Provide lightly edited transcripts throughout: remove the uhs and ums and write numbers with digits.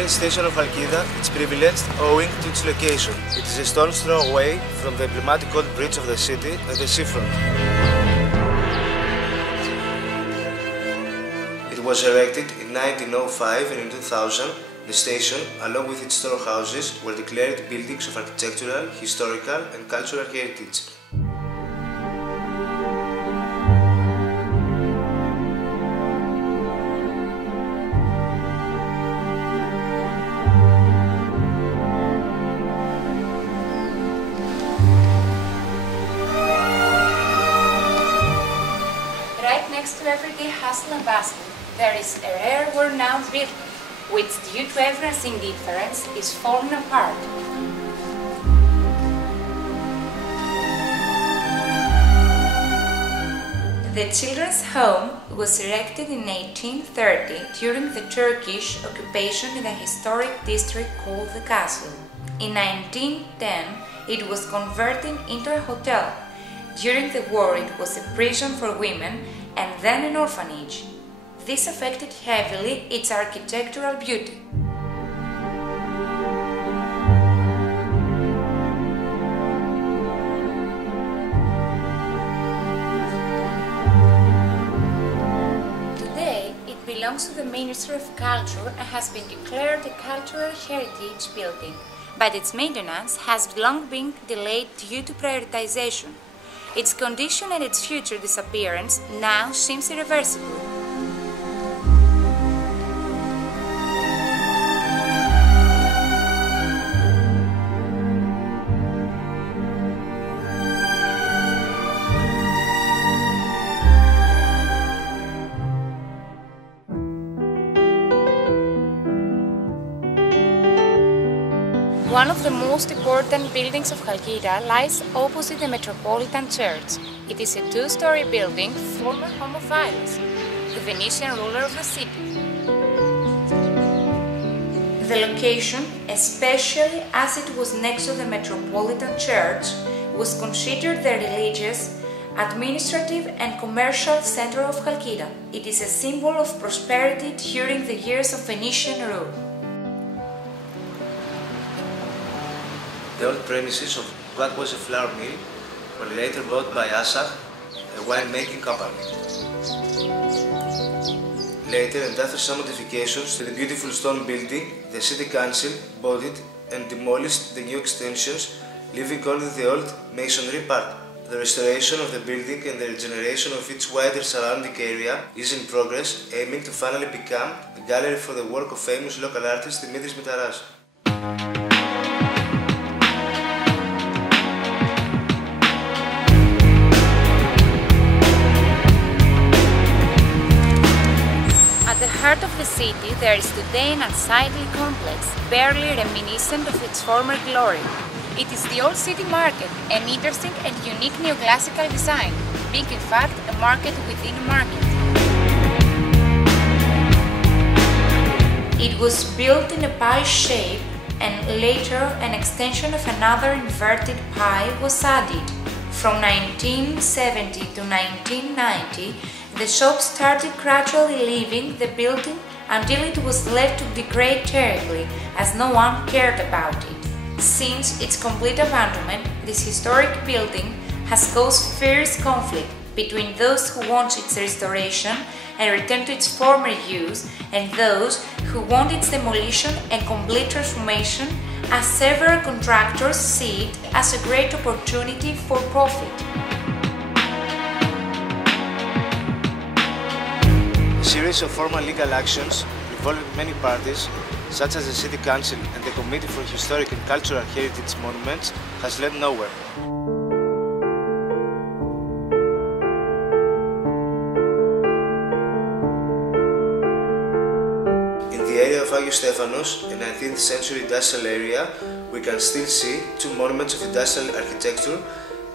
rail station of Chalkida is privileged owing to its location. It is a stone's throw away from the emblematic old bridge of the city and the seafront. It was erected in 1905 and in 2000. The station, along with its storehouses, were declared buildings of architectural, historical and cultural heritage. Right next to everyday hustle and bustle, there is a rare worn-out building, which, due to everyone's indifference, is falling apart. The children's home was erected in 1830 during the Turkish occupation in the historic district called the Castle. In 1910, it was converted into a hotel. During the war, it was a prison for women and then an orphanage. This affected heavily its architectural beauty. Today, it belongs to the Ministry of Culture and has been declared a cultural heritage building, but its maintenance has long been delayed due to prioritization. Its condition and its future disappearance now seems irreversible. One of the most important buildings of Chalkida lies opposite the Metropolitan Church. It is a two-story building, former home of Iris, the Venetian ruler of the city. The location, especially as it was next to the Metropolitan Church, was considered the religious, administrative and commercial center of Chalkida. It is a symbol of prosperity during the years of Venetian rule. The old premises of what was a flour mill were later bought by Asach, a winemaking company. Later, and after some modifications to the beautiful stone building, the city council bought it and demolished the new extensions, leaving only the old masonry part. The restoration of the building and the regeneration of its wider surrounding area is in progress, aiming to finally become a gallery for the work of famous local artist Dimitris Mitaras. At the heart of the city, there is today an unsightly complex, barely reminiscent of its former glory. It is the old city market, an interesting and unique neoclassical design, being in fact a market within a market. It was built in a pie shape, and later an extension of another inverted pie was added. From 1970 to 1990, the shop started gradually leaving the building until it was left to degrade terribly, as no one cared about it. Since its complete abandonment, this historic building has caused fierce conflict between those who want its restoration and return to its former use and those who want its demolition and complete transformation, as several contractors see it as a great opportunity for profit. A series of formal legal actions involving many parties, such as the City Council and the Committee for Historic and Cultural Heritage Monuments, has led nowhere. In the area of Agios Stephanos, a 19th century industrial area, we can still see two monuments of industrial architecture,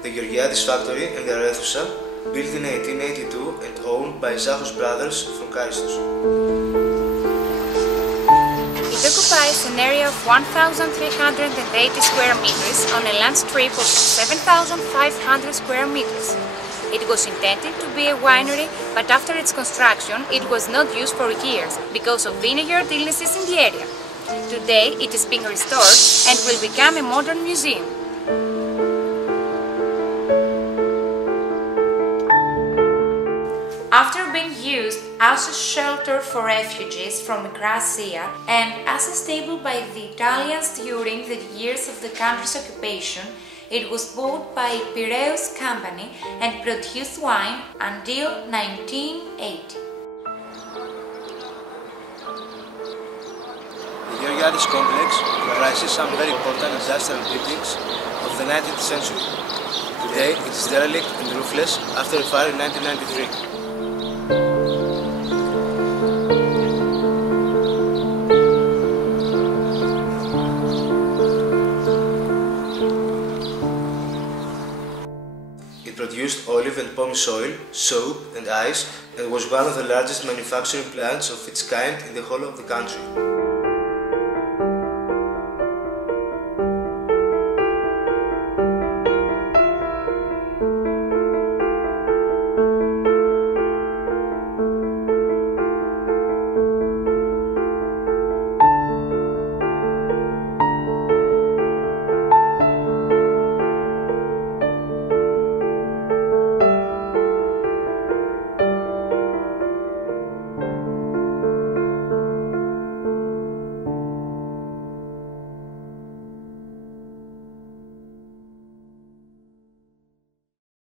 the Georgiadis factory and the Arethusa, built in 1882 and owned by Zachos brothers from Karistos. It occupies an area of 1,380 square meters on a land strip of 7,500 square meters. It was intended to be a winery, but after its construction it was not used for years because of vineyard illnesses in the area. Today it is being restored and will become a modern museum. After being used as a shelter for refugees from Gracia and as a stable by the Italians during the years of the country's occupation, it was bought by Piraeus Company and produced wine until 1980. The Georgiadis complex comprises some very important industrial buildings of the 19th century. Today it is derelict and roofless after a fire in 1993. It produced olive and pomace oil, soap and ice, and was one of the largest manufacturing plants of its kind in the whole of the country.